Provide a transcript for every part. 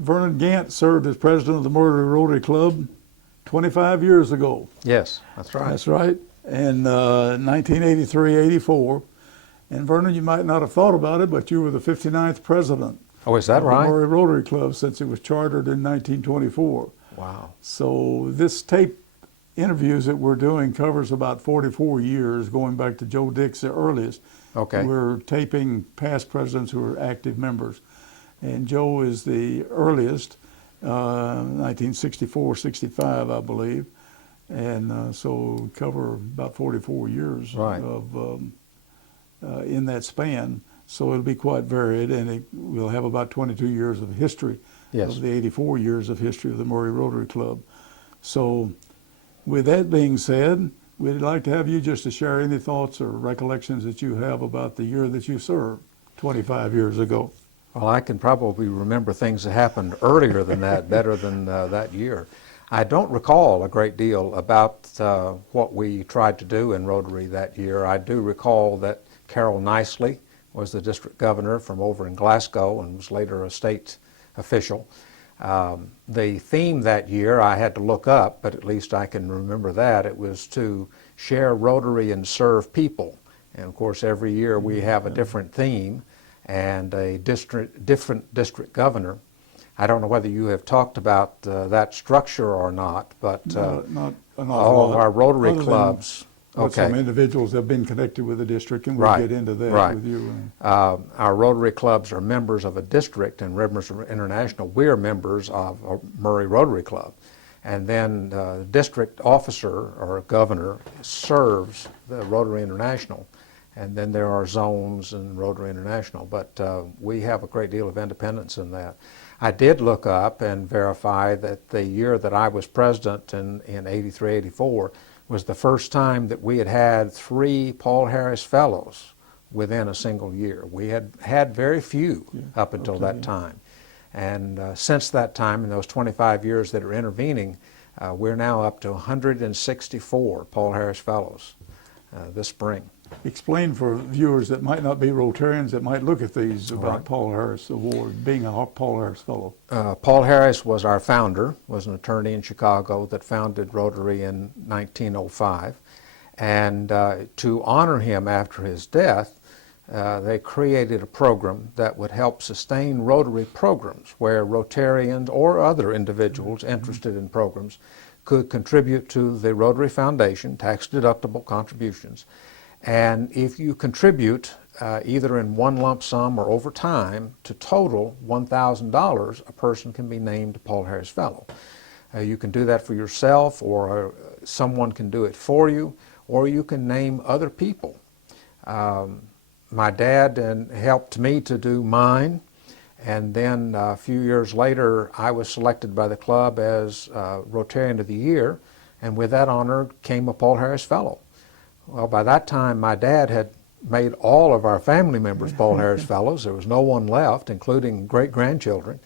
Vernon Gantt served as president of the Rotary Club 25 years ago. Yes, that's right. That's right. In 1983-84. And Vernon, you might not have thought about it, but you were the 59th president. Oh, is that of right? the Rotary Club since it was chartered in 1924. Wow. So this tape interviews that we're doing covers about 44 years, going back to Joe Dix, the earliest. Okay. We're taping past presidents who are active members. And Joe is the earliest, 1964-65, I believe. And so cover about 44 years right. of in that span. So it'll be quite varied, and we'll have about 22 years of history yes. of the 84 years of history of the Murray Rotary Club. So with that being said, we'd like to have you just to share any thoughts or recollections that you have about the year that you served 25 years ago. Well, I can probably remember things that happened earlier than that better than that year. I don't recall a great deal about what we tried to do in Rotary that year. I do recall that Carol Nicely was the district governor from over in Glasgow and was later a state official. The theme that year I had to look up, but at least I can remember that. It was to share Rotary and serve people. And of course every year we have a different theme and a different district governor. I don't know whether you have talked about that structure or not, but not all of our Rotary clubs. Okay. Some individuals have been connected with the district, and we'll right. get into that right. with you. Our Rotary clubs are members of a district, and Rivers International, we're members of a Murray Rotary Club. And then the district officer or governor serves the Rotary International. And then there are zones in Rotary International, but we have a great deal of independence in that. I did look up and verify that the year that I was president in 83-84 was the first time that we had had 3 Paul Harris Fellows within a single year. We had had very few up until that time. And since that time, in those 25 years that are intervening, we're now up to 164 Paul Harris Fellows this spring. Explain for viewers that might not be Rotarians that might look at these about right. Paul Harris Award, being a Paul Harris Fellow. Paul Harris was our founder, was an attorney in Chicago that founded Rotary in 1905. And to honor him after his death, they created a program that would help sustain Rotary programs where Rotarians or other individuals interested in programs could contribute to the Rotary Foundation, tax-deductible contributions. And if you contribute either in one lump sum or over time to total $1,000, a person can be named Paul Harris Fellow. You can do that for yourself, or someone can do it for you, or you can name other people. My dad helped me to do mine, and then a few years later I was selected by the club as Rotarian of the Year, and with that honor came a Paul Harris Fellow. Well, by that time, my dad had made all of our family members Paul Harris Fellows. There was no one left, including great-grandchildren.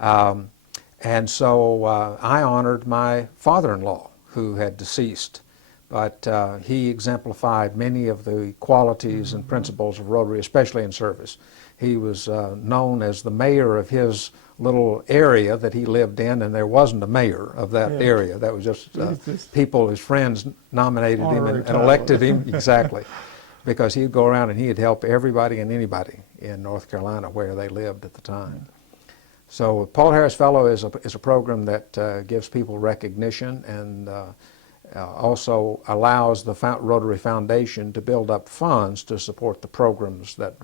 And so I honored my father-in-law, who had deceased. But he exemplified many of the qualities and principles of Rotary, especially in service. He was known as the mayor of his little area that he lived in, and there wasn't a mayor of that area. That was just people, his friends nominated him and elected him, exactly, because he'd go around and he'd help everybody and anybody in North Carolina where they lived at the time. So Paul Harris Fellow is a program that gives people recognition, and also allows the Rotary Foundation to build up funds to support the programs that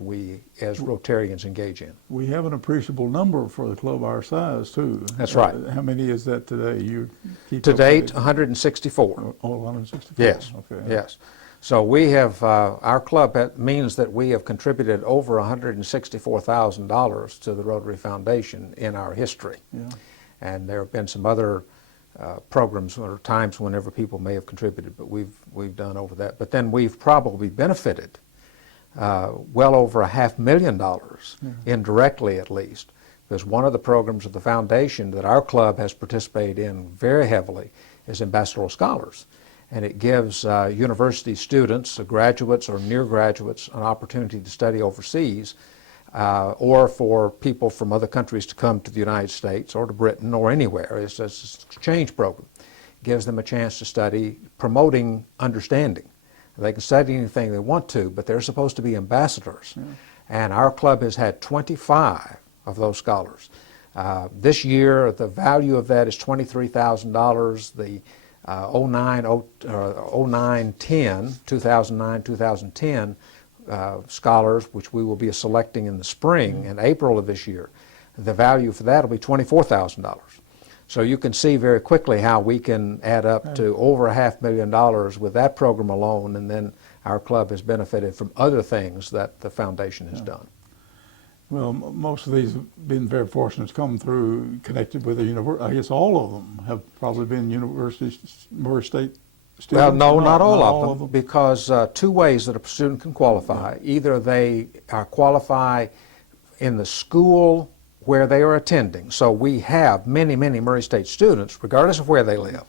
we as Rotarians engage in. We have an appreciable number for the club our size, too. That's right. How many is that today? You keep To up date, with it? 164. Oh, 164? Yes. Okay. Yes. So we have, our club means that we have contributed over $164,000 to the Rotary Foundation in our history. Yeah. And there have been some other programs or times whenever people may have contributed, but we've done over that. But then we've probably benefited well over $500,000 indirectly, at least, because one of the programs of the foundation that our club has participated in very heavily is Ambassador Scholars, and it gives university students, graduates or near graduates, an opportunity to study overseas. Or for people from other countries to come to the United States or to Britain or anywhere. It's an exchange program. It gives them a chance to study promoting understanding. They can study anything they want to, but they're supposed to be ambassadors. Yeah. And our club has had 25 of those scholars. This year, the value of that is $23,000. The 2009-10 scholars, which we will be selecting in the spring and April of this year, the value for that will be $24,000. So you can see very quickly how we can add up to over $500,000 with that program alone, and then our club has benefited from other things that the foundation has done. Well, most of these have been very fortunate to come through connected with the university. I guess all of them have probably been Murray State students? Well, no, not all all of them, because two ways that a student can qualify. Either they qualify in the school where they are attending. So we have many, many Murray State students, regardless of where they live.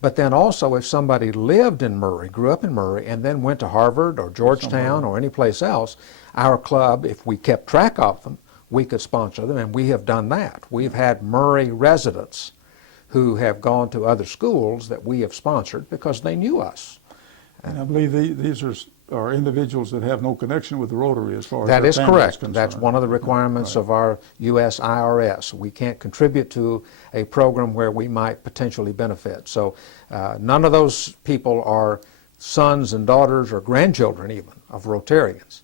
But then also, if somebody lived in Murray, grew up in Murray, and then went to Harvard or Georgetown or any place else, our club, if we kept track of them, we could sponsor them, and we have done that. We've had Murray residents who have gone to other schools that we have sponsored because they knew us. And I believe these are individuals that have no connection with the Rotary as far as that their is family correct. concerned. That's one of the requirements of our U.S. IRS. We can't contribute to a program where we might potentially benefit. So none of those people are sons and daughters or grandchildren even of Rotarians.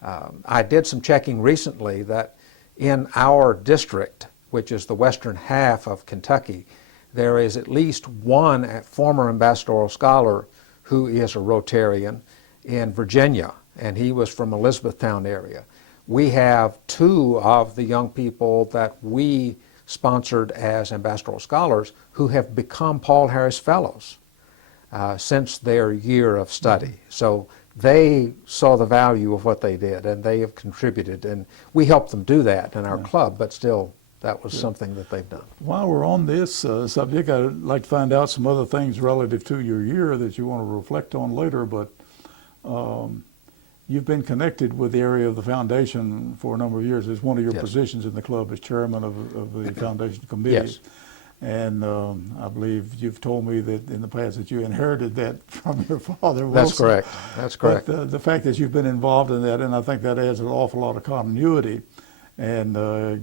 I did some checking recently that in our district, which is the western half of Kentucky, there is at least one former ambassadorial scholar who is a Rotarian in Virginia, and he was from Elizabethtown area. We have two of the young people that we sponsored as ambassadorial scholars who have become Paul Harris Fellows since their year of study. So they saw the value of what they did, and they have contributed, and we helped them do that in our club, but still that was something that they've done. While we're on this subject, I'd like to find out some other things relative to your year that you want to reflect on later, but you've been connected with the area of the foundation for a number of years. As one of your positions in the club as chairman of the foundation committee. Yes. And I believe you've told me that in the past that you inherited that from your father, Wilson. That's correct. That's correct. But the fact that you've been involved in that, and I think that adds an awful lot of continuity and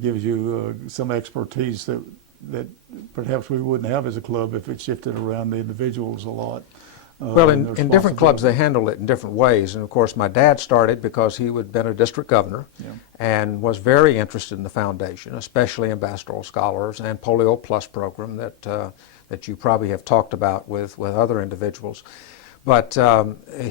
gives you some expertise that perhaps we wouldn't have as a club if it shifted around the individuals a lot. Well, in different clubs they handle it in different ways, and of course my dad started because he had been a district governor and was very interested in the foundation, especially ambassadorial scholars and Polio Plus program that you probably have talked about with other individuals. But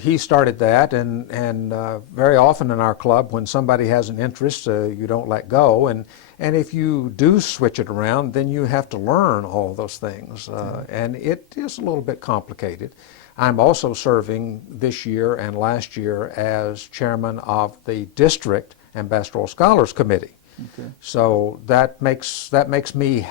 he started that, and very often in our club, when somebody has an interest, you don't let go. And if you do switch it around, then you have to learn all those things. And it is a little bit complicated. I'm also serving this year and last year as chairman of the District Ambassadorial Scholars Committee. Okay. So that makes me,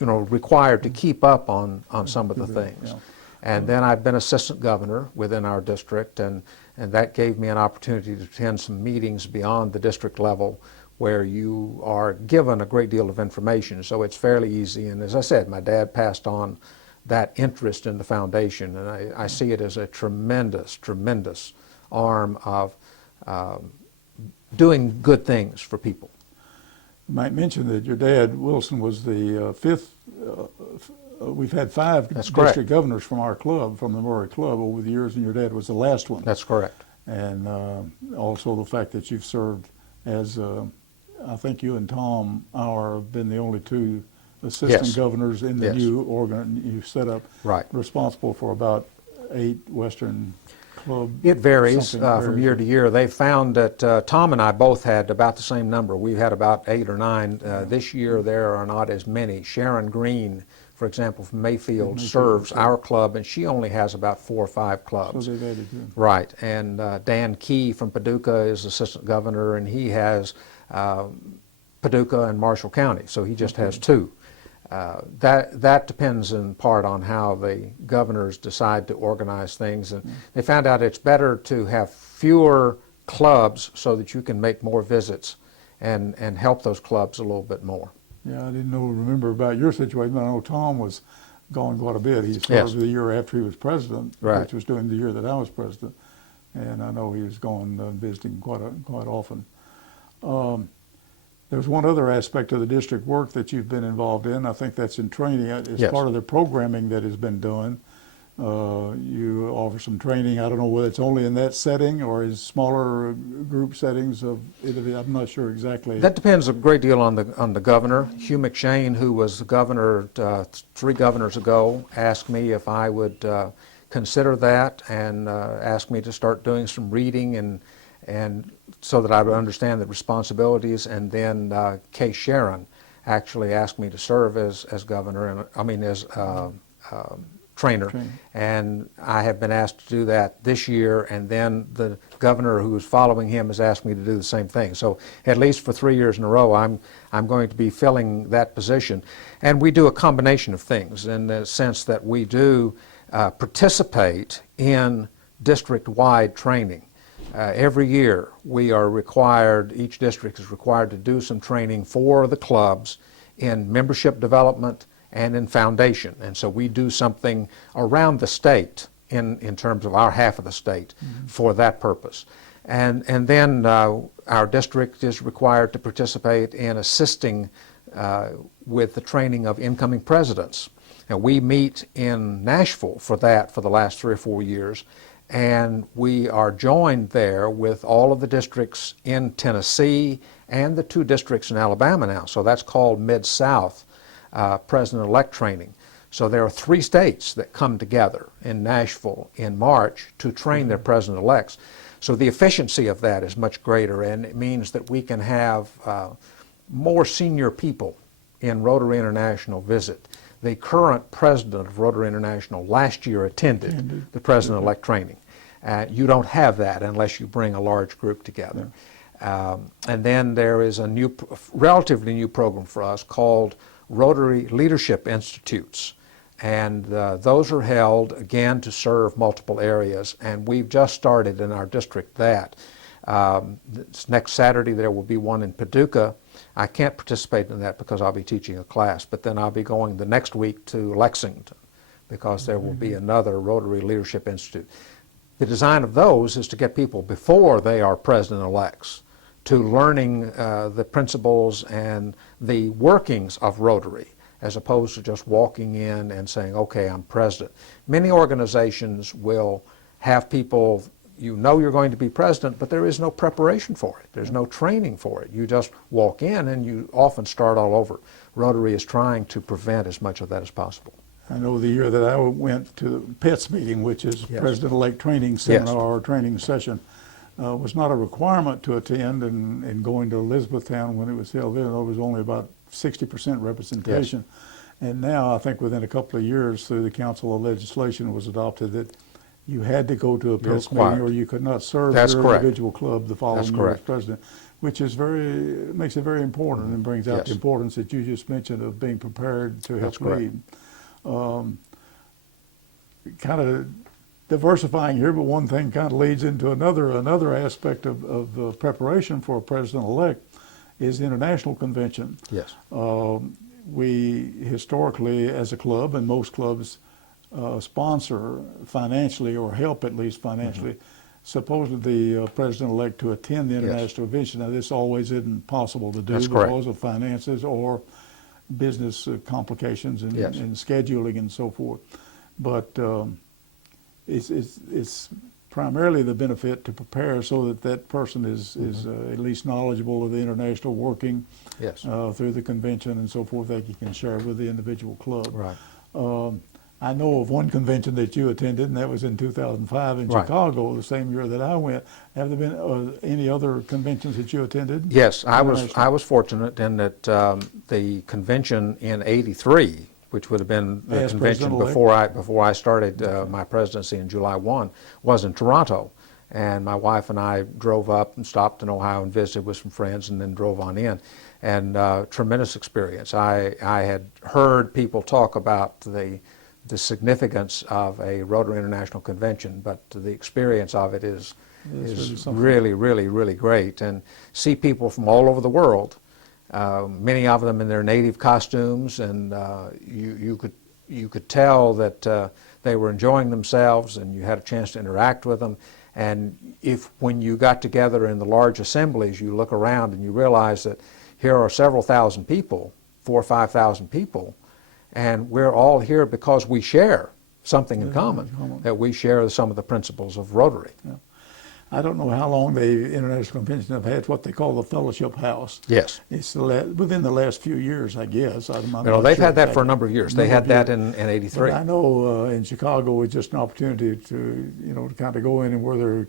required to keep up on some of the things. Yeah. And then I've been assistant governor within our district, and that gave me an opportunity to attend some meetings beyond the district level where you are given a great deal of information. So it's fairly easy. And as I said, my dad passed on that interest in the foundation, and I see it as a tremendous, tremendous arm of doing good things for people. You might mention that your dad, Wilson, was the fifth we've had 5 That's correct. district governors from our club, from the Maury Club, over the years, and your dad was the last one. That's correct. And also the fact that you've served as, I think you and Tom Auer have been the only 2 assistant Yes. governors in the Yes. new set up, Right. responsible for about 8 Western club. It varies something from varies. year to year. They found that Tom and I both had about the same number. We had about 8 or 9. This year there are not as many. Sharon Green, for example, from Mayfield, serves our club, and she only has about 4 or 5 clubs. So they've added to. Right, and Dan Key from Paducah is assistant governor, and he has Paducah and Marshall County, so he just has 2. That depends in part on how the governors decide to organize things, and they found out it's better to have fewer clubs so that you can make more visits and help those clubs a little bit more. Yeah, I didn't remember about your situation, but I know Tom was gone quite a bit. He served Yes. the year after he was president, Right. which was during the year that I was president, and I know he was gone visiting quite often. There's one other aspect of the district work that you've been involved in. I think that's in training. It's Yes. part of the programming that has been done. You offer some training. I don't know whether it's only in that setting or is smaller group settings of it. I'm not sure exactly. That depends a great deal on the governor. Hugh McShane, who was the governor 3 governors ago, asked me if I would consider that and asked me to start doing some reading and so that I would understand the responsibilities. And then Kay Sharon actually asked me to serve as governor, and I mean as trainer. And I have been asked to do that this year, and then the governor who is following him has asked me to do the same thing. So at least for 3 years in a row, I'm going to be filling that position. And we do a combination of things in the sense that we do participate in district-wide training. Every year we are required, each district is required to do some training for the clubs in membership development and in foundation. And so we do something around the state in terms of our half of the state for that purpose. And then our district is required to participate in assisting with the training of incoming presidents. And we meet in Nashville for that for the last 3 or 4 years. And we are joined there with all of the districts in Tennessee and the 2 districts in Alabama now. So that's called Mid-South President-elect training. So there are 3 states that come together in Nashville in March to train their president-elects. So the efficiency of that is much greater, and it means that we can have more senior people in Rotary International visit. The current president of Rotary International last year attended the president-elect training. You don't have that unless you bring a large group together. And then there is a relatively new program for us called Rotary Leadership Institutes. And those are held, again, to serve multiple areas. And we've just started in our district that. Next Saturday there will be one in Paducah. I can't participate in that because I'll be teaching a class, but then I'll be going the next week to Lexington because there will be another Rotary Leadership Institute. The design of those is to get people before they are president-elects to learning the principles and the workings of Rotary, as opposed to just walking in and saying, okay, I'm president. Many organizations will have people, you know you're going to be president, but there is no preparation for it. There's no training for it. You just walk in and you often start all over. Rotary is trying to prevent as much of that as possible. I know the year that I went to PETS meeting, which is Yes. President-elect Training Seminar Yes. or training session, was not a requirement to attend, and going to Elizabethtown when it was held there, there was only about 60% representation. And now I think within a couple of years through the Council of Legislation was adopted that you had to go to a PETS meeting required. or you could not serve That's your correct. individual club the following That's year as correct. president, which is makes it very important and brings out Yes. the importance that you just mentioned of being prepared to help That's correct. lead. Kind of diversifying here, but one thing kind of leads into another aspect of preparation for a president-elect is the international convention. Yes. We historically, as a club, and most clubs sponsor financially or help at least financially, supposedly the president-elect to attend the international convention. Now, this always isn't possible to do That's correct. because of finances or business complications and, Yes. and scheduling and so forth. But it's primarily the benefit to prepare so that that person is at least knowledgeable of the international working Yes. through the convention and so forth that you can share with the individual club. Right. I know of one convention that you attended, and that was in 2005 in Right. Chicago, the same year that I went. Have there been any other conventions that you attended? Yes, I International? was fortunate in that the convention in '83, which would have been the As convention president-elect? before I started my presidency in July 1, was in Toronto. And my wife and I drove up and stopped in Ohio and visited with some friends, and then drove on in. And tremendous experience. I had heard people talk about the significance of a Rotary International Convention, but the experience of it is really, really, really great. And see people from all over the world, many of them in their native costumes, and you could tell that they were enjoying themselves, and you had a chance to interact with them. And when you got together in the large assemblies, you look around and you realize that here are several thousand people, 4,000 or 5,000 people, and we're all here because we share something in common, that we share some of the principles of Rotary. Yeah. I don't know how long the International Convention have had what they call the Fellowship House. Yes. It's within the last few years, I guess. They've had that for a number of years. They had that in '83. But I know in Chicago it's just an opportunity to, to kind of go in and where there are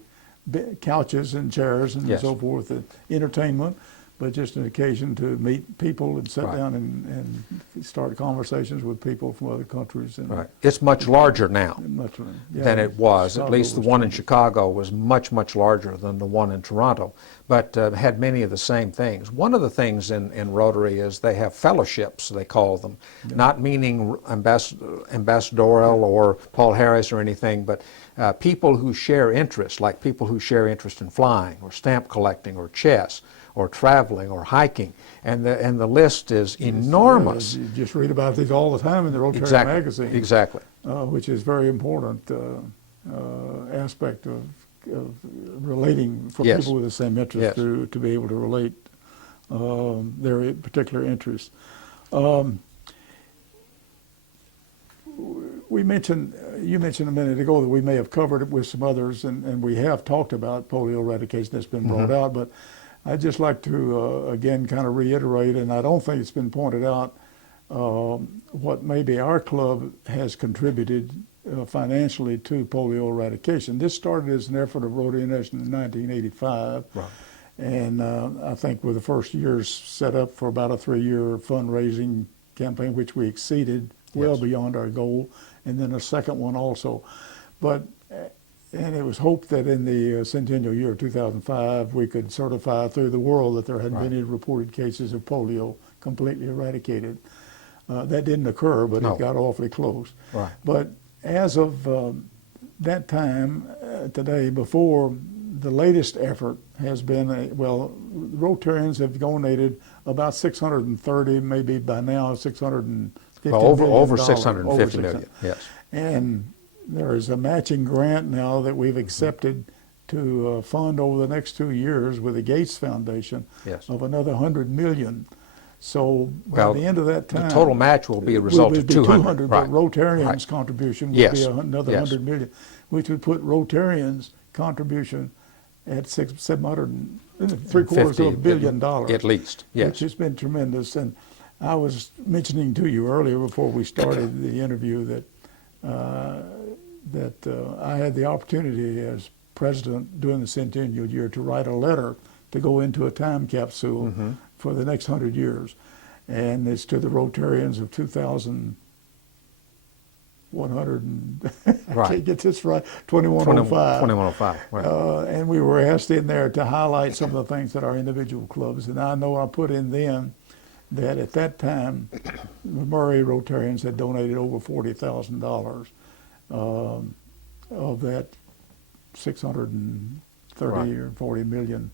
couches and chairs and Yes. so forth, and entertainment, but just an occasion to meet people and sit Right. down and start conversations with people from other countries. And Right. It's much larger now much, than it was. At Chicago least the was one in tremendous. Chicago was much, much larger than the one in Toronto, but had many of the same things. One of the things in Rotary is they have fellowships, they call them, not meaning ambassadorial or Paul Harris or anything, but people who share interests, like people who share interest in flying or stamp collecting or chess or traveling or hiking, and the list is enormous. You just read about these all the time in the Rotary Exactly. magazine. Exactly. Which is very important aspect of relating for Yes. people with the same interest Yes. to be able to relate their particular interests. You mentioned a minute ago that we may have covered it with some others, and we have talked about polio eradication that's been brought out, but I'd just like to again kind of reiterate, and I don't think it's been pointed out, what maybe our club has contributed financially to polio eradication. This started as an effort of Rotary International in 1985. Right. And I think with the first years set up for about a 3-year fundraising campaign, which we exceeded well Yes. beyond our goal, and then a second one also. But and it was hoped that in the centennial year of 2005, we could certify through the world that there hadn't been any reported cases of polio completely eradicated. That didn't occur, but No. it got awfully close. Right. But as of that time, today, before the latest effort has been, Rotarians have donated about 630, maybe by now 650 million Over dollars, 650 over million, yes. And there is a matching grant now that we've accepted to fund over the next 2 years with the Gates Foundation Yes. of another 100 million. So Well, by the end of that time, the total match will be a result would of be 200. but Right. Rotarians' Right. contribution would Yes. be another Yes. 100 million, which would put Rotarians' contribution at 700, $750 million at least, yes. which has been tremendous. And I was mentioning to you earlier before we started the interview that I had the opportunity as president during the centennial year to write a letter to go into a time capsule for the next 100 years. And it's to the Rotarians of 2,100, I can't get this right, 2105. 2105, right. And we were asked in there to highlight some of the things that our individual clubs, and I know I put in then that at that time, the Murray Rotarians had donated over $40,000 of that 630 or 40 million.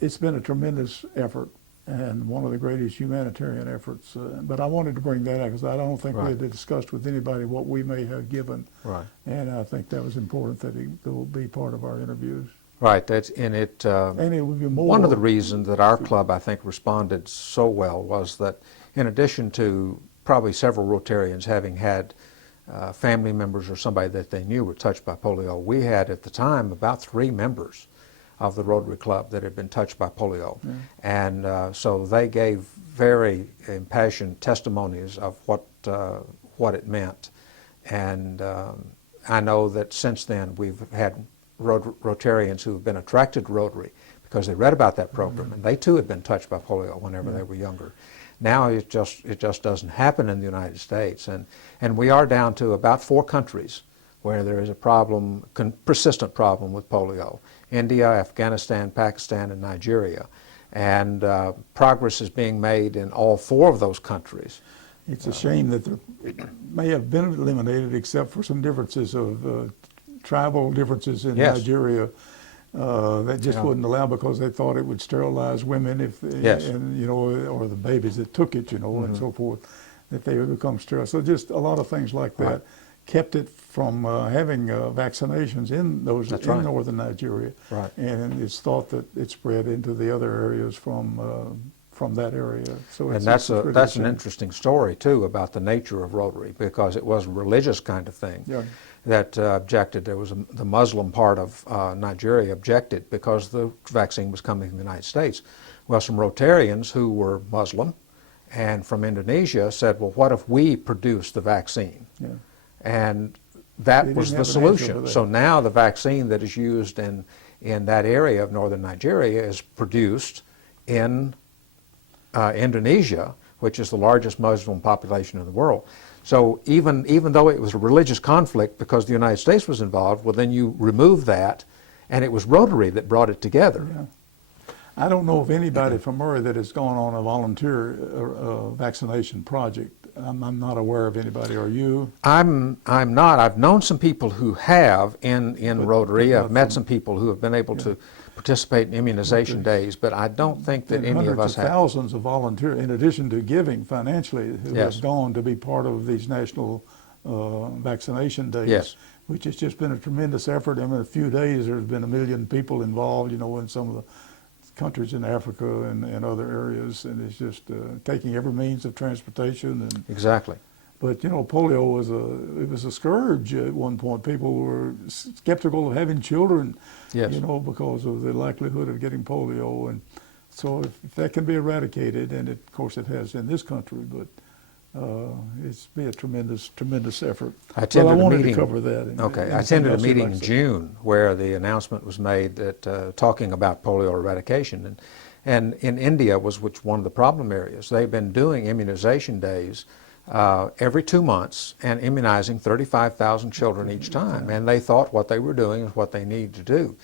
It's been a tremendous effort and one of the greatest humanitarian efforts. But I wanted to bring that out because I don't think we had discussed with anybody what we may have given. Right. And I think that was important that it will be part of our interviews. Right. That's in it. And it would be more. One of the reasons that our club, I think, responded so well was that in addition to probably several Rotarians having had family members or somebody that they knew were touched by polio, we had at the time about 3 members of the Rotary Club that had been touched by polio. Yeah. And so they gave very impassioned testimonies of what it meant. And I know that since then we've had Rotarians who have been attracted to Rotary because they read about that program, and they too had been touched by polio whenever they were younger. Now it just doesn't happen in the United States, and we are down to about 4 countries where there is a problem, persistent problem with polio: India, Afghanistan, Pakistan, and Nigeria. And progress is being made in all 4 of those countries. It's a shame that it may have been eliminated except for some differences of tribal differences in Yes. Nigeria that just Yeah. wouldn't allow, because they thought it would sterilize women if, Yes. and, you know, or the babies that took it, you know, and so forth, that they would become sterile. So just a lot of things like that Right. kept it from having vaccinations in those That's in right. northern Nigeria. Right. And it's thought that it spread into the other areas from that area. So And it's really that's an shame. interesting story too about the nature of Rotary, because it was a religious kind of thing Yeah. that objected. There was the Muslim part of Nigeria objected because the vaccine was coming from the United States. Well, some Rotarians who were Muslim and from Indonesia said, well, what if we produce the vaccine? Yeah. And They that didn't was the have an answer for solution. that. So now the vaccine that is used in that area of northern Nigeria is produced in Indonesia, which is the largest Muslim population in the world. So even though it was a religious conflict because the United States was involved, well, then you remove that, and it was Rotary that brought it together. Yeah. I don't know of anybody from Murray that has gone on a volunteer vaccination project. I'm not aware of anybody. Are you? I'm not. I've known some people who have in But Rotary. not I've met from- some people who have been able to participate in immunization days, but I don't think that And any of hundreds us have. thousands of volunteers, in addition to giving financially, who Yes. have gone to be part of these national vaccination days. Yes. Which has just been a tremendous effort. I mean, in a few days, there's been 1 million people involved, you know, in some of the countries in Africa and other areas, and it's just taking every means of transportation. And Exactly. but you know, polio was a scourge at one point. People were skeptical of having children, Yes. you know, because of the likelihood of getting polio. And so if that can be eradicated, and of course it has in this country, but it's been a tremendous effort. I attended I a wanted meeting. to cover that. Okay, I Anything attended a else you'd meeting like in to say? June where the announcement was made that talking about polio eradication, and in India was one of the problem areas. They've been doing immunization days every 2 months and immunizing 35,000 children each time, and they thought what they were doing is what they needed to do.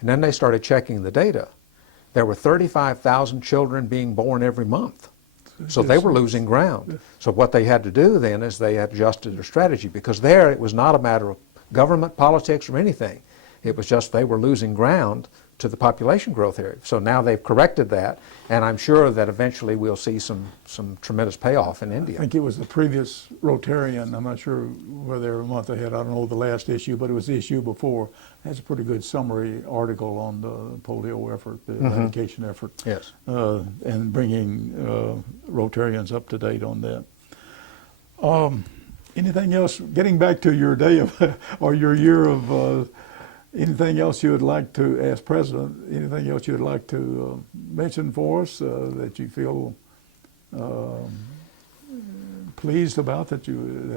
And then they started checking the data. There were 35,000 children being born every month. So they were losing ground. So what they had to do then is they adjusted their strategy, because there it was not a matter of government, politics, or anything. It was just they were losing ground to the population growth area. So now they've corrected that, and I'm sure that eventually we'll see some tremendous payoff in I India. think it was the previous Rotarian, I'm not sure whether a month ahead, I don't know the last issue, but it was the issue before. It has a pretty good summary article on the polio effort, the eradication effort. Yes. And bringing Rotarians up to date on that. Anything else, getting back to your day of, or your year of, anything else you would like to, as president, anything else you would like to mention for us that you feel pleased about that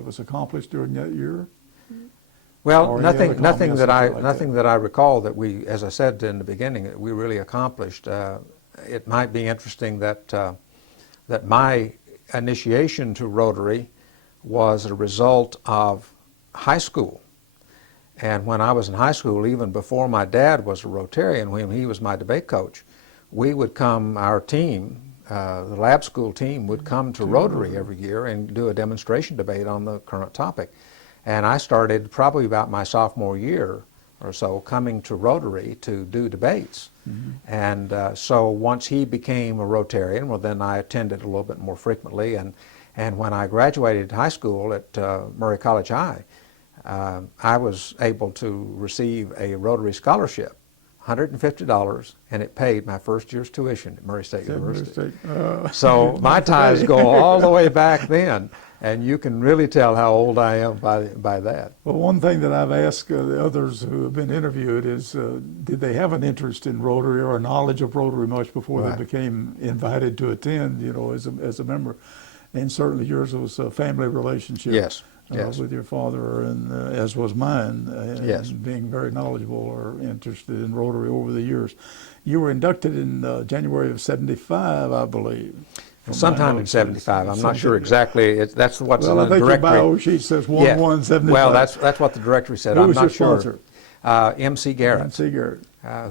was accomplished during that year? Well, Or any other nothing comments that I that you like that I recall that we, as I said in the beginning, that we really accomplished. It might be interesting that that my initiation to Rotary was a result of high school. And when I was in high school, even before my dad was a Rotarian, when he was my debate coach, we would come, our team, the lab school team, would come to Rotary every year and do a demonstration debate on the current topic. And I started probably about my sophomore year or so coming to Rotary to do debates. And so once he became a Rotarian, well, then I attended a little bit more frequently. And when I graduated high school at Murray College High, I was able to receive a Rotary scholarship $150, and it paid my first year's tuition at Murray State University. Mistake. So my ties go all the way back then, and you can really tell how old I am by that. Well, one thing that I've asked the others who have been interviewed is, did they have an interest in Rotary or a knowledge of Rotary much before Right. they became invited to attend, as a member? And certainly yours was a family relationship. Yes. Yes. With your father, and as was mine, Yes. and being very knowledgeable or interested in Rotary over the years. You were inducted in January of '75, I believe. Sometime in '75. I'm not sure exactly. That's what's Well, in I the think directory. your bio sheet says Yeah. 1175. Well, that's what the directory said. Who I'm was not your sure. sponsor? M.C. Garrett. M.C. Garrett.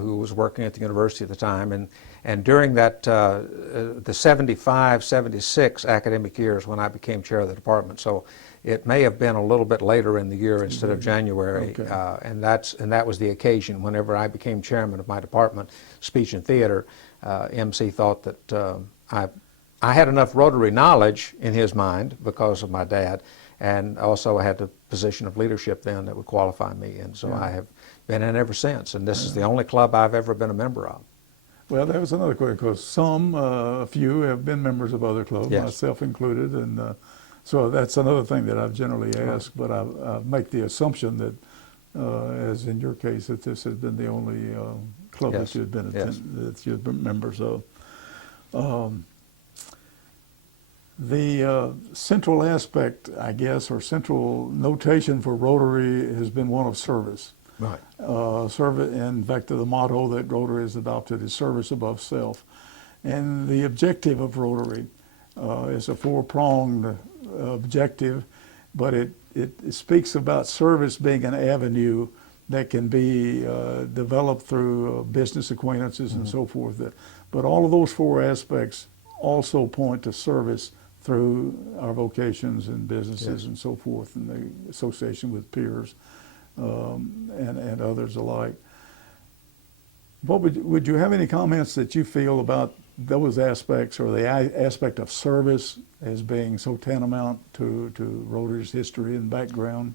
Who was working at the university at the time. And during that, the 75, 76 academic years when I became chair of the department. So it may have been a little bit later in the year instead of January. Okay. And that was the occasion whenever I became chairman of my department, speech and theater. MC thought that I had enough Rotary knowledge in his mind because of my dad, and also I had the position of leadership then that would qualify me. And so I have been in ever since. And this is the only club I've ever been a member of. Well, that was another question, because a few have been members of other clubs, Yes. myself included, and so that's another thing that I've generally asked, but I make the assumption that, as in your case, that this has been the only club Yes. that you've been that you've been members of. The central aspect, I guess, or central notation for Rotary has been one of service. Right. Service, in fact, the motto that Rotary has adopted is service above self. And the objective of Rotary is a four-pronged objective, but it speaks about service being an avenue that can be developed through business acquaintances and so forth. But all of those four aspects also point to service through our vocations and businesses and so forth, and the association with peers. And others alike. What would you have any comments that you feel about those aspects, or the aspect of service as being so tantamount to Rotary's history and background?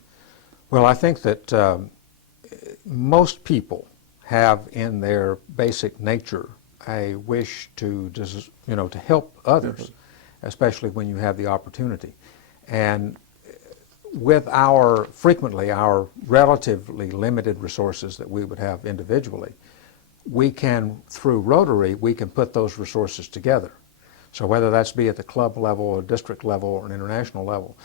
Well, I think that most people have in their basic nature a wish to help others, especially when you have the opportunity. And with frequently our relatively limited resources that we would have individually, we can, through Rotary, we can put those resources together. So whether that's be at the club level or district level or an international level,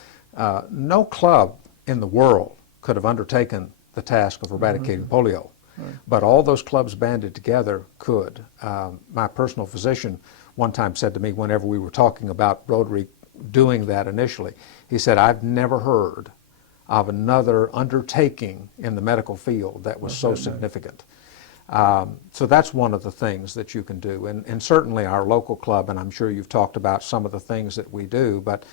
no club in the world could have undertaken the task of eradicating polio. Right. But all those clubs banded together could. My personal physician one time said to me, whenever we were talking about Rotary doing that initially, he said, "I've never heard of another undertaking in the medical field that was so significant." So that's one of the things that you can do. And certainly our local club, and I'm sure you've talked about some of the things that we do, but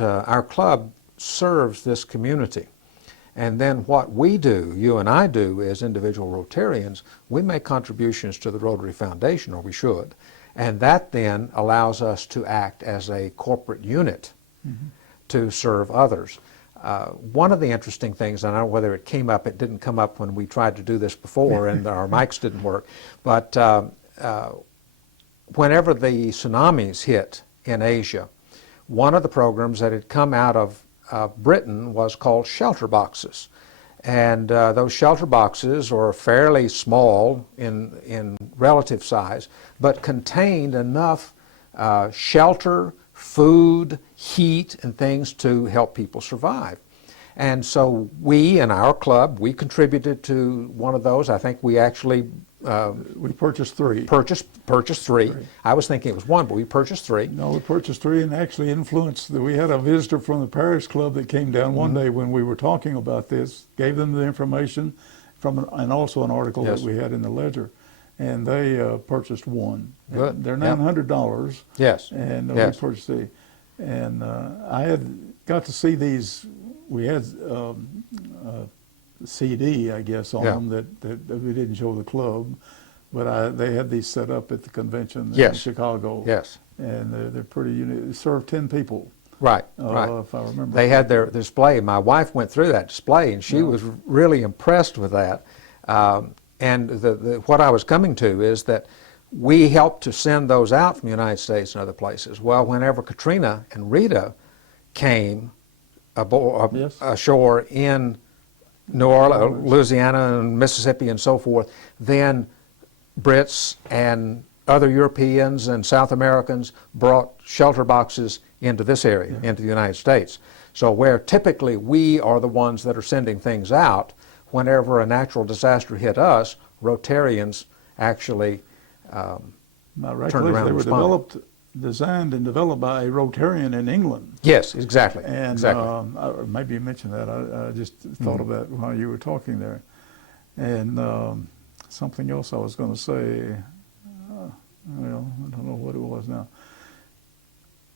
our club serves this community. And then what we do, you and I do as individual Rotarians, we make contributions to the Rotary Foundation, or we should. And that then allows us to act as a corporate unit to serve others. One of the interesting things, and I don't know whether it came up, it didn't come up when we tried to do this before and our mics didn't work, but whenever the tsunamis hit in Asia, one of the programs that had come out of Britain was called shelter boxes. And those shelter boxes are fairly small in relative size, but contained enough shelter, food, heat, and things to help people survive. And so we, in our club, we contributed to one of those. I think we actually we purchased three. Purchased three. I was thinking it was one, but we purchased three. No, we purchased three, and actually influenced. We had a visitor from the parish club that came down one day when we were talking about this, gave them the information and also an article that we had in the Ledger, and they purchased one. Good. They're $900. Yes. And Yes. we purchased the, and I had got to see these. We had CD, I guess, on them that we didn't show the club, but they had these set up at the convention in Chicago. Yes. And they're pretty unique. They served 10 people. Right, right. If I remember. They had their display. My wife went through that display, and she was really impressed with that. And what I was coming to is that we helped to send those out from the United States and other places. Well, whenever Katrina and Rita came Yes. ashore in New Orleans, Louisiana and Mississippi and so forth, then Brits and other Europeans and South Americans brought shelter boxes into this area, into the United States. So where typically we are the ones that are sending things out, whenever a natural disaster hit us, Rotarians actually My turned recollection, around they and were responded. designed and developed by a Rotarian in England. Yes, exactly. And exactly. maybe you mentioned that. I just thought of that while you were talking there. And something else I was going to say, well, I don't know what it was now.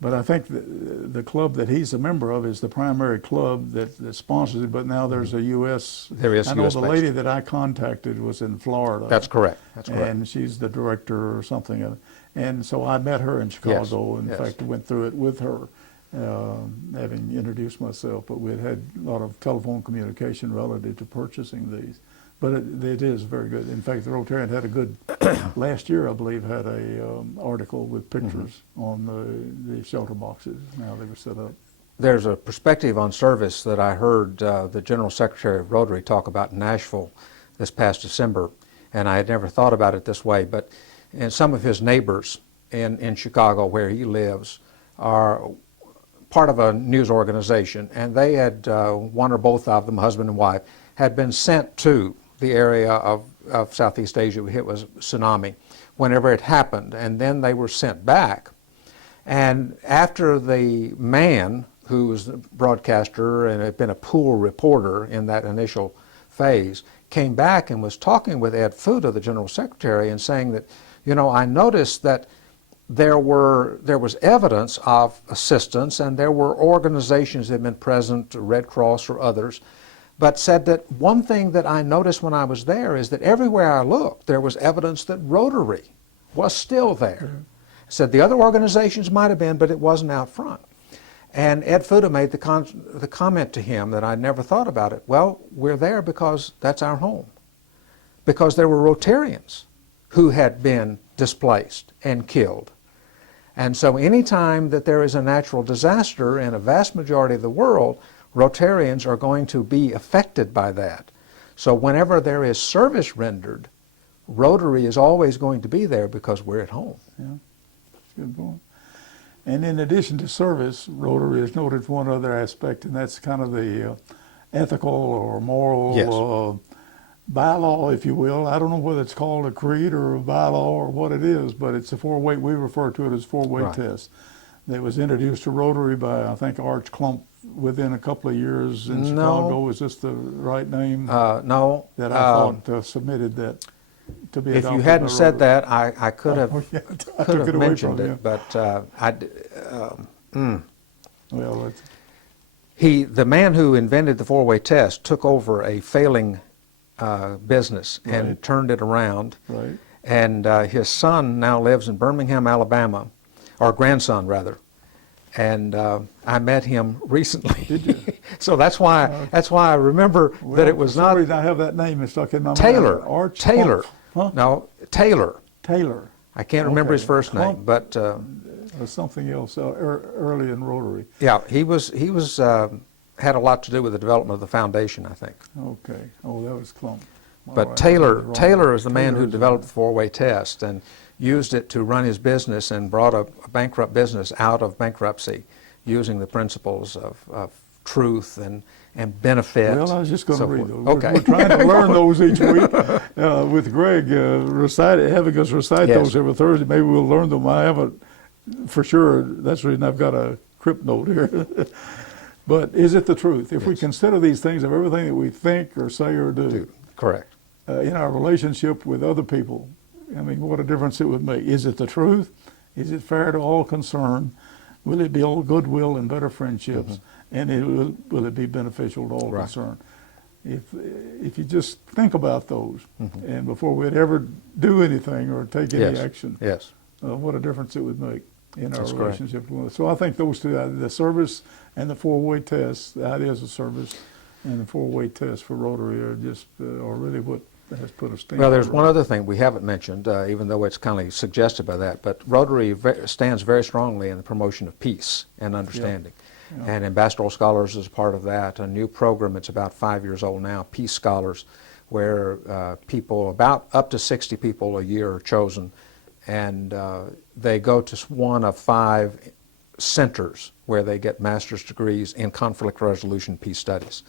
But I think the club that he's a member of is the primary club that sponsors it, but now there's a U.S. There is I know US the based. lady that I contacted was in Florida. That's correct. That's correct. And she's the director or something. And so I met her in Chicago. In yes. fact, I went through it with her, having introduced myself. But we'd had a lot of telephone communication relative to purchasing these. But it is very good. In fact, the Rotarian had a good, last year I believe, had a article with pictures on the shelter boxes, how they were set up. There's a perspective on service that I heard the General Secretary of Rotary talk about in Nashville this past December, and I had never thought about it this way, but and some of his neighbors in Chicago where he lives are part of a news organization, and they had, one or both of them, husband and wife, had been sent to the area of Southeast Asia hit was tsunami whenever it happened, and then they were sent back. And after the man who was the broadcaster and had been a pool reporter in that initial phase came back and was talking with Ed Fuda, the General Secretary, and saying that, you know, I noticed that there was evidence of assistance and there were organizations that had been present, Red Cross or others, but said that one thing that I noticed when I was there is that everywhere I looked, there was evidence that Rotary was still there. Mm-hmm. Said the other organizations might have been, but it wasn't out front. And Ed Fuda made the comment to him that I'd never thought about it. Well, we're there because that's our home. Because there were Rotarians who had been displaced and killed. And so anytime that there is a natural disaster in a vast majority of the world, Rotarians are going to be affected by that. So whenever there is service rendered, Rotary is always going to be there because we're at home. Yeah, that's a good point. And in addition to service, Rotary is noted for one other aspect, and that's kind of the ethical or moral bylaw, if you will. I don't know whether it's called a creed or a bylaw or what it is, but it's a four-way, we refer to it as four-way test. That was introduced to Rotary by, I think, Arch Klump within a couple of years in Chicago. Is this the right name? No. That I thought submitted that to be adopted. If you hadn't said that, I could have could have mentioned it, but well, the man who invented the four-way test took over a failing business and turned it around. Right. And his son now lives in Birmingham, Alabama, or grandson rather. And I met him recently. Did you? So that's why I remember that it was for some reason I have that name stuck in my Taylor. mind. Arch Taylor. Huh? No, Taylor. Taylor. I can't remember his first name, Klump but was something else early in Rotary. yeah, he was had a lot to do with the development of the foundation, I think. Okay. Oh, that was Klump. But All right, Taylor is the man who Taylor's developed the four-way test and used it to run his business and brought a bankrupt business out of bankruptcy using the principles of truth and benefit. Well, I was just going to read those. Okay. We're trying to learn those each week with Greg having us recite those every Thursday. Maybe we'll learn them. I haven't for sure. That's the reason I've got a crypt note here. But is it the truth? If we consider these things of everything that we think or say or do, correct, in our relationship with other people, I mean, what a difference it would make. Is it the truth? Is it fair to all concerned? Will it build goodwill and better friendships? And will it be beneficial to all concerned? If you just think about those, and before we'd ever do anything or take any action, what a difference it would make in our relationship. So I think those two, the service and the four-way test, the ideas of service and the four-way test for Rotary are just are really what has put a stamp. Well, there's on one other thing we haven't mentioned, even though it's kind of suggested by that, but Rotary stands very strongly in the promotion of peace and understanding. Yeah. And Ambassador Scholars is part of that. A new program, it's about 5 years old now, Peace Scholars, where people, about up to 60 people a year are chosen, and they go to one of 5 centers where they get master's degrees in conflict resolution peace studies.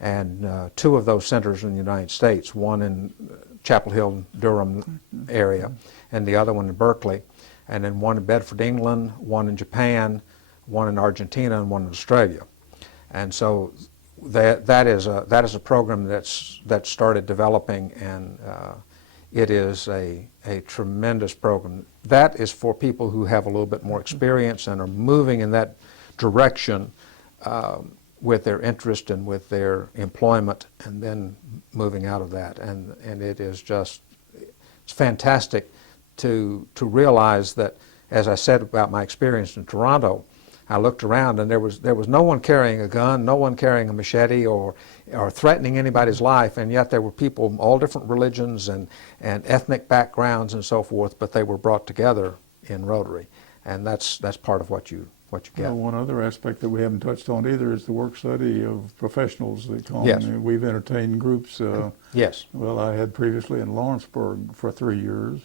And 2 of those centers in the United States, one in Chapel Hill, Durham area, and the other one in Berkeley, and then one in Bedford, England, one in Japan, one in Argentina, and one in Australia. And so that is a program that's started developing, and it is a tremendous program. That is for people who have a little bit more experience and are moving in that direction with their interest and with their employment, and then moving out of that. And it is just, it's fantastic to realize that, as I said about my experience in Toronto, I looked around and there was no one carrying a gun, no one carrying a machete or threatening anybody's life, and yet there were people from all different religions and ethnic backgrounds and so forth, but they were brought together in Rotary, and that's part of what you get. Well, one other aspect that we haven't touched on either is the work study of professionals that come. Yes. We've entertained groups. Yes. Well, I had previously in Lawrenceburg for 3 years.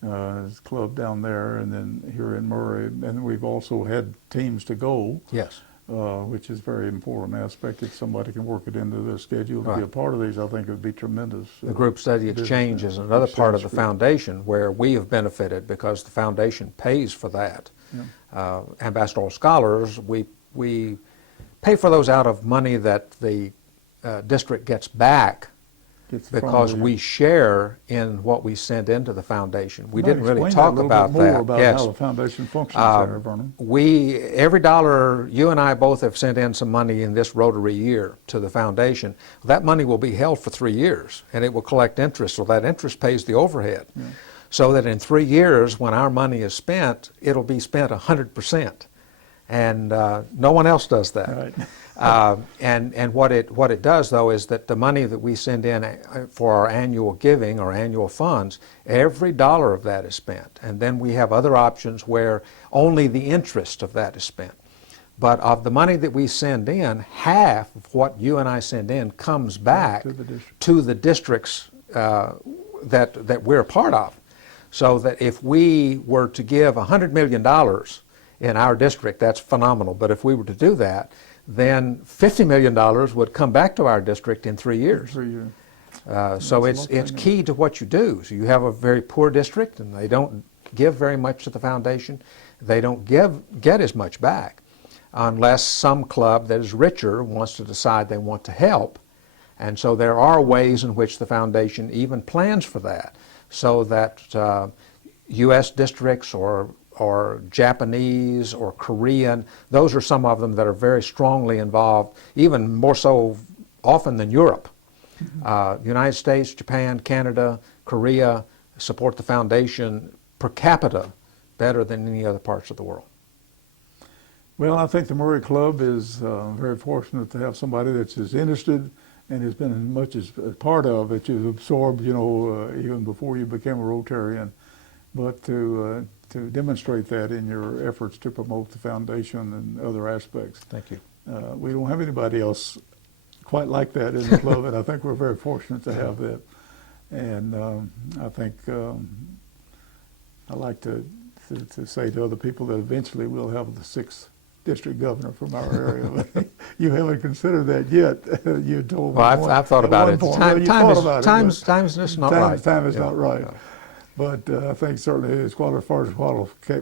There's a club down there, and then here in Murray, and we've also had teams to go. Yes. Which is a very important aspect. If somebody can work it into their schedule to be a part of these, I think it would be tremendous. The group study exchange is another part of the foundation where we have benefited because the foundation pays for that. Yeah. Ambassador Scholars, we pay for those out of money that the district gets back because we share in what we send into the foundation. We didn't really talk about that. More about how the foundation functions there, Vernon. Every dollar you and I both have sent in some money in this Rotary year to the foundation. That money will be held for 3 years, and it will collect interest, so that interest pays the overhead. Yeah. So that in 3 years, when our money is spent, it'll be spent 100%. And no one else does that. Right. And what it does, though, is that the money that we send in for our annual giving or annual funds, every dollar of that is spent. And then we have other options where only the interest of that is spent. But of the money that we send in, half of what you and I send in comes back to the districts that we're a part of. So that if we were to give $100 million in our district, that's phenomenal. But if we were to do that, then $50 million would come back to our district in 3 years. So it's key to what you do. So you have a very poor district, and they don't give very much to the foundation. They don't get as much back, unless some club that is richer wants to decide they want to help. And so there are ways in which the foundation even plans for that, so that U.S. districts or Japanese or Korean, those are some of them that are very strongly involved, even more so often than Europe. United States, Japan, Canada, Korea support the foundation per capita better than any other parts of the world. Well, I think the Murray Club is very fortunate to have somebody that's as interested and has been as much as part of it. You've absorbed, even before you became a Rotarian, but to demonstrate that in your efforts to promote the foundation and other aspects. Thank you. We don't have anybody else quite like that in the club, and I think we're very fortunate to have that. And I think I like to say to other people that eventually we'll have the 6th district governor from our area. You haven't considered that yet. You told me. Well, I've thought about it. Time is just not right. Time is not right. But I think certainly as far as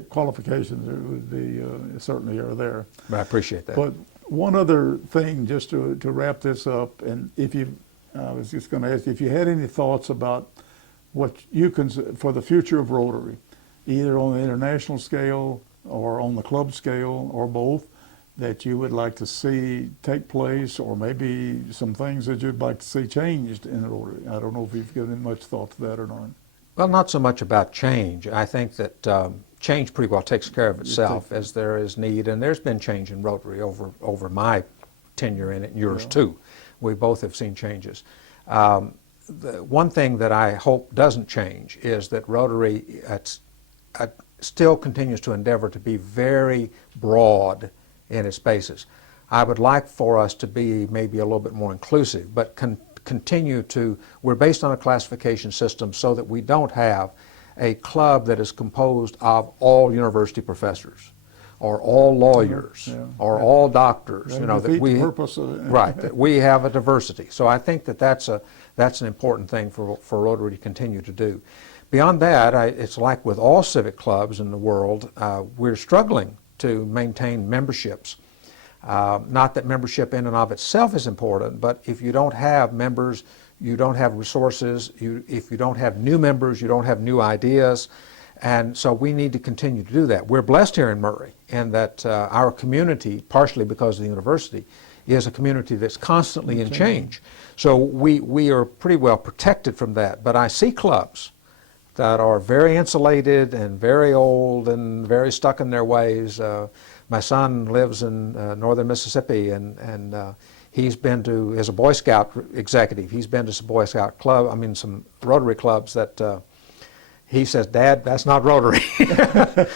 qualifications, it would be certainly are there. I appreciate that. But one other thing, just to wrap this up, and I was just going to ask you if you had any thoughts about what you consider for the future of Rotary, either on the international scale or on the club scale or both, that you would like to see take place, or maybe some things that you'd like to see changed in Rotary. I don't know if you've given much thought to that or not. Well, not so much about change. I think that change pretty well takes care of itself as there is need, and there's been change in Rotary over my tenure in it and yours too. We both have seen changes. the one thing that I hope doesn't change is that Rotary still continues to endeavor to be very broad in its basis. I would like for us to be maybe a little bit more inclusive, but continue to, we're based on a classification system so that we don't have a club that is composed of all university professors or all lawyers or all doctors. That defeat the purpose of it. Right, that we have a diversity. So I think that that's an important thing for Rotary to continue to do. Beyond that, it's like with all civic clubs in the world, we're struggling to maintain memberships. Not that membership in and of itself is important, but if you don't have members, you don't have resources. If you don't have new members, you don't have new ideas. And so we need to continue to do that. We're blessed here in Murray in that our community, partially because of the university, is a community that's constantly in change. So we are pretty well protected from that. But I see clubs that are very insulated and very old and very stuck in their ways. My son lives in northern Mississippi, and he's been to, as a Boy Scout executive, he's been to some Boy Scout club, some Rotary clubs that he says, "Dad, that's not Rotary,"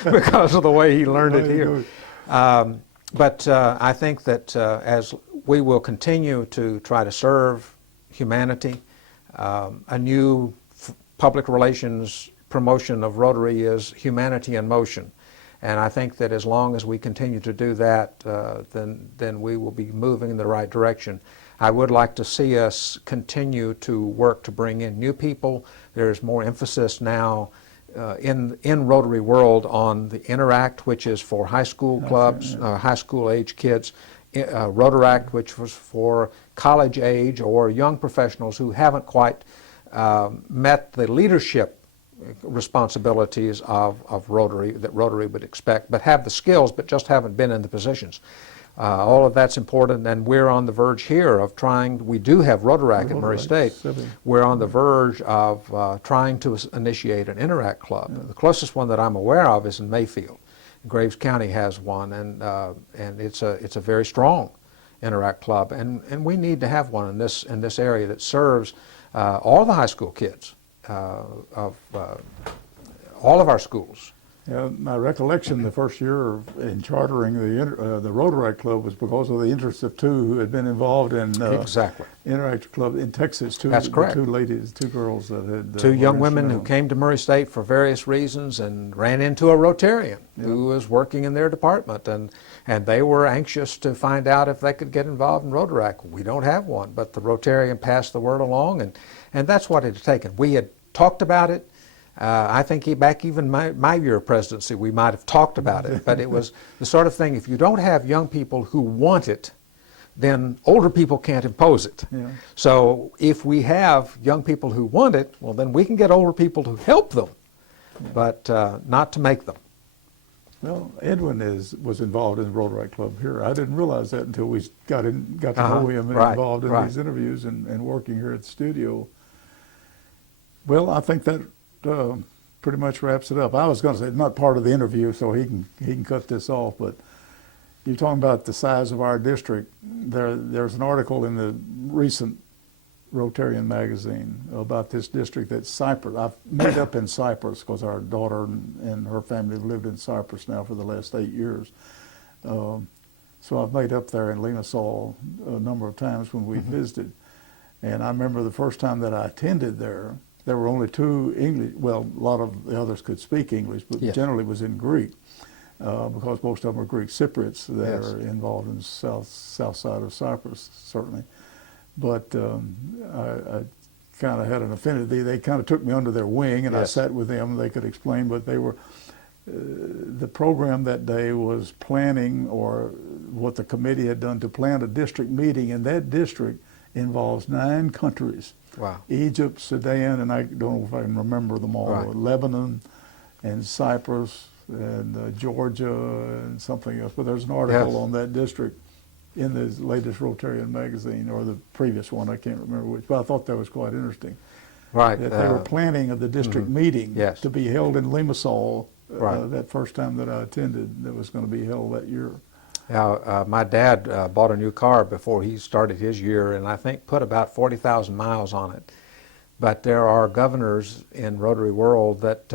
because of the way he learned it here. But I think that as we will continue to try to serve humanity, a new public relations promotion of Rotary is Humanity in Motion. And I think that as long as we continue to do that, then we will be moving in the right direction. I would like to see us continue to work to bring in new people. There's more emphasis now in Rotary world on the Interact, which is for high school clubs, high school age kids, Rotaract, which was for college age or young professionals who haven't quite met the leadership responsibilities of Rotary that Rotary would expect, but have the skills but just haven't been in the positions. All of that's important, and we're on the verge here of trying, we do have Rotaract at Murray State. We're on the verge of trying to initiate an Interact club. The closest one that I'm aware of is in Mayfield. Graves County has one, and it's a very strong Interact club, and we need to have one in this area that serves all the high school kids of all of our schools. Yeah, my recollection the first year in chartering the Rotary Club was because of the interest of two who had been involved in Exactly. Interact Club in Texas. That's correct. Two ladies, two girls that had two young women who came to Murray State for various reasons and ran into a Rotarian who was working in their department, and they were anxious to find out if they could get involved in Rotaract. We don't have one, but the Rotarian passed the word along, and that's what it had taken. We had talked about it. I think back even my year of presidency, we might have talked about it, but it was the sort of thing, if you don't have young people who want it, then older people can't impose it. Yeah. So if we have young people who want it, well, then we can get older people to help them, but not to make them. Well, Edwin was involved in the Rotary Club here. I didn't realize that until we got to know him and involved in these interviews and working here at the studio. Well, I think that pretty much wraps it up. I was going to say, not part of the interview, so he can cut this off, but you're talking about the size of our district. There's an article in the recent Rotarian magazine about this district that's Cyprus. I've made up in Cyprus because our daughter and her family have lived in Cyprus now for the last 8 years. So I've made up there in Limassol a number of times when we visited. And I remember the first time that I attended there were only two English, well, a lot of the others could speak English, but generally it was in Greek, because most of them are Greek Cypriots that are involved in the south side of Cyprus, certainly. But I kind of had an affinity. They kind of took me under their wing, and I sat with them. They could explain, but they were, the program that day was planning, or what the committee had done to plan a district meeting, and that district involves 9 countries. Wow. Egypt, Sudan, and I don't know if I can remember them all. Right. Lebanon and Cyprus and Georgia and something else. But there's an article on that district in the latest Rotarian magazine, or the previous one, I can't remember which, but I thought that was quite interesting. Right. That they were planning of the district meeting to be held in Limassol that first time that I attended, that was going to be held that year. Now, my dad bought a new car before he started his year, and I think put about 40,000 miles on it. But there are governors in Rotary world that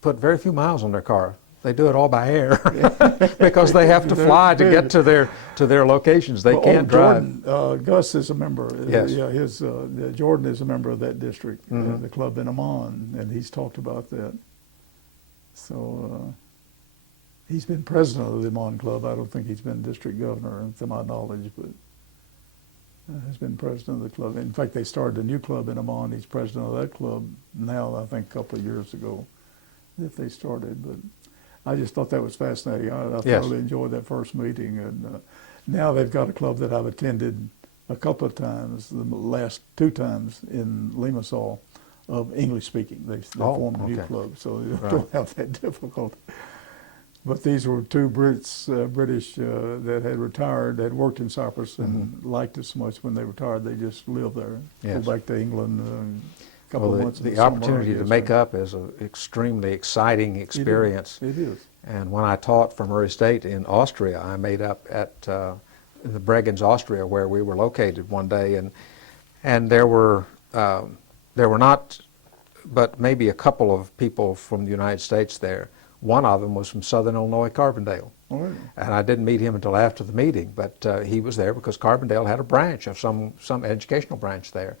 put very few miles on their car. They do it all by air because they have to fly to get to their locations. They can't drive. Jordan, Gus is a member. Yes. Yeah, Jordan is a member of that district, the club in Amman, and he's talked about that. So he's been president of the Amman Club. I don't think he's been district governor, to my knowledge, but has been president of the club. In fact, they started a new club in Amman. He's president of that club now, I think a couple of years ago that they started. But I just thought that was fascinating. I Yes. thoroughly enjoyed that first meeting. And now they've got a club that I've attended a couple of times, the last 2 times in Limassol, of English speaking. They formed a new club, so they don't have that difficulty. But these were 2 Brits, British that had retired, had worked in Cyprus and liked it so much when they retired, they just lived there. Yes. Go back to England a couple of months. The opportunity to make up is an extremely exciting experience. It is. And when I taught for Murray State in Austria, I made up at the Bregenz, Austria, where we were located one day, and there were not but maybe a couple of people from the United States there. One of them was from Southern Illinois, Carbondale. Oh, really? And I didn't meet him until after the meeting, but he was there because Carbondale had a branch of some educational branch there.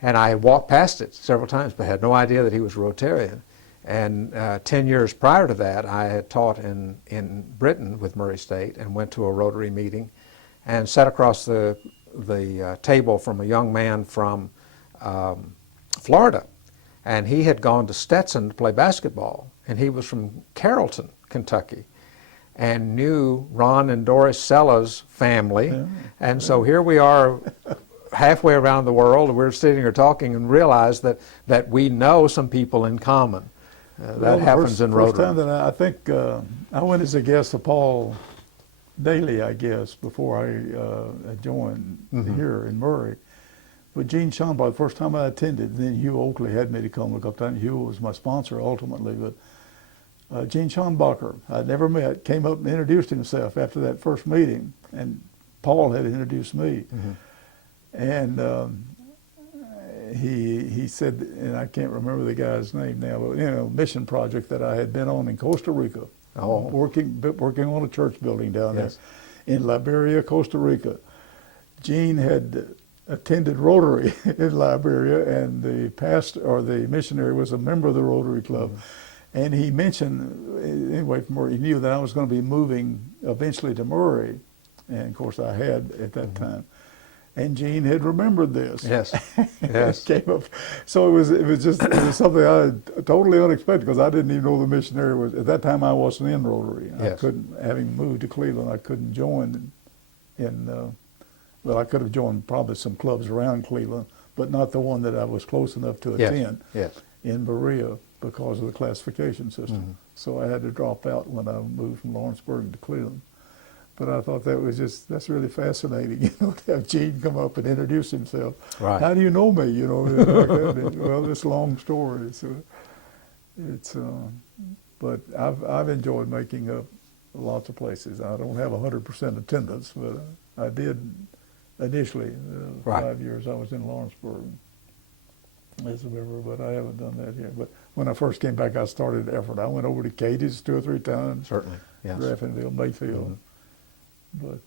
And I had walked past it several times, but had no idea that he was a Rotarian. And 10 years prior to that, I had taught in Britain with Murray State and went to a Rotary meeting and sat across the table from a young man from Florida. And he had gone to Stetson to play basketball, and he was from Carrollton, Kentucky, and knew Ron and Doris Sella's family. Yeah, and so here we are halfway around the world, and we're sitting here talking and realize that we know some people in common. That happens in Rotary. First time that I think I went as a guest of Paul Daly, I guess, before I joined here in Murray. But Gene Schonbach, the first time I attended, then Hugh Oakley had me to come a couple times. Hugh was my sponsor ultimately, but Gene Schonbacher, I'd never met, came up and introduced himself after that first meeting, and Paul had introduced me. And he said, and I can't remember the guy's name now, but mission project that I had been on in Costa Rica, working on a church building down there in Liberia, Costa Rica. Gene had attended Rotary in Liberia, and the pastor or the missionary was a member of the Rotary Club. And he mentioned, anyway, from where he knew that I was going to be moving eventually to Murray, and of course I had at that time. And Gene had remembered this. Yes, yes. Came up. So it was something I totally unexpected, because I didn't even know the missionary was, at that time I wasn't in Rotary. Yes. I couldn't, having moved to Cleveland, I couldn't join well, I could have joined probably some clubs around Cleveland, but not the one that I was close enough to attend in Berea because of the classification system. So I had to drop out when I moved from Lawrenceburg to Cleveland. But I thought that's really fascinating, to have Gene come up and introduce himself. Right. How do you know me, like that. Well, it's a long story. But I've enjoyed making up lots of places. I don't have 100% attendance, but I did initially. 5 years I was in Lawrenceburg as a member, but I haven't done that yet. But when I first came back, I started the effort. I went over to Katie's 2 or 3 times. Certainly, yes. Graftonville, Mayfield. But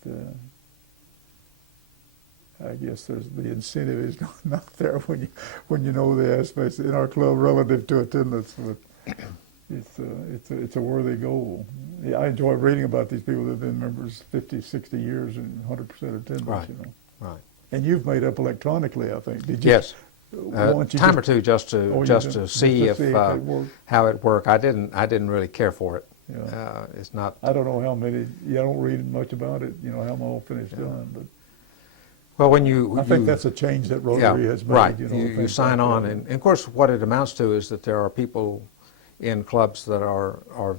I guess the incentive is not there when you know the aspects in our club relative to attendance. But it's a worthy goal. Yeah, I enjoy reading about these people that have been members 50, 60 years and 100% attendance. Right. Right. And you've made up electronically, I think. Did you? Yes. Time or two just to see how it worked. I didn't really care for it. Yeah. It's not. I don't know how many. I don't read much about it. How often it's done, but. Well, when you, I think that's a change that Rotary has made. Right. You sign on, and of course, what it amounts to is that there are people in clubs that are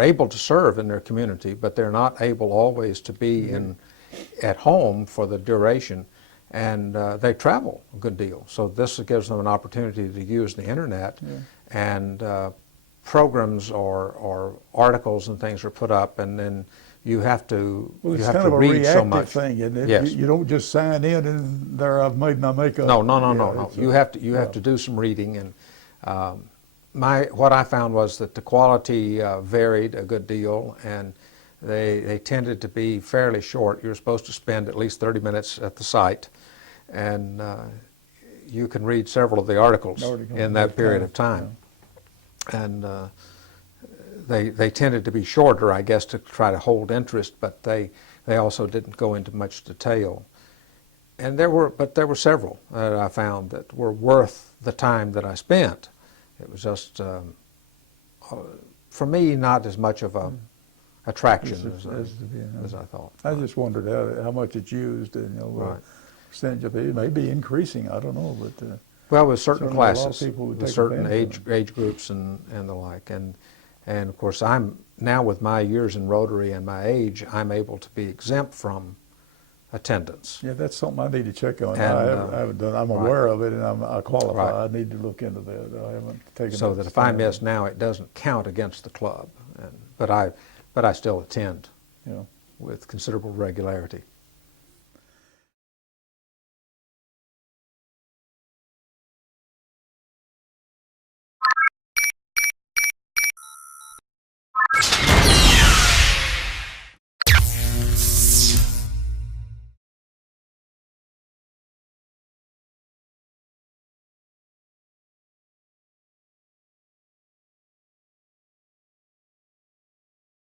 able to serve in their community, but they're not able always to be at home for the duration, and they travel a good deal. So this gives them an opportunity to use the internet, and programs or articles and things are put up, and then you have to Well, you it's have kind to of a read so reactive much. thing, isn't it? Yes. You don't just sign in and there I've made my makeup. No, no, no, Yeah, no, no. it's You have to do some reading, and what I found was that the quality varied a good deal, and they tended to be fairly short. You're supposed to spend at least 30 minutes at the site, and you can read several of the articles in that period of time. Yeah. And they tended to be shorter, I guess, to try to hold interest, but they also didn't go into much detail. And there were several that I found that were worth the time that I spent. It was just, for me, not as much of a attraction as I thought. I just wondered how much it's used, and Right. percentage of it may be increasing. I don't know, but Well, with certain certainly a lot of classes, people would with take certain advantage of age groups and the like, and of course I'm now, with my years in Rotary and my age, I'm able to be exempt from attendance. yeah, that's something I need to check on. And, I haven't done. I'm right. aware of it, and I qualify. Right. I need to look into that. I haven't taken So that if I miss now, it doesn't count against the club, but I still attend Yeah. with considerable regularity.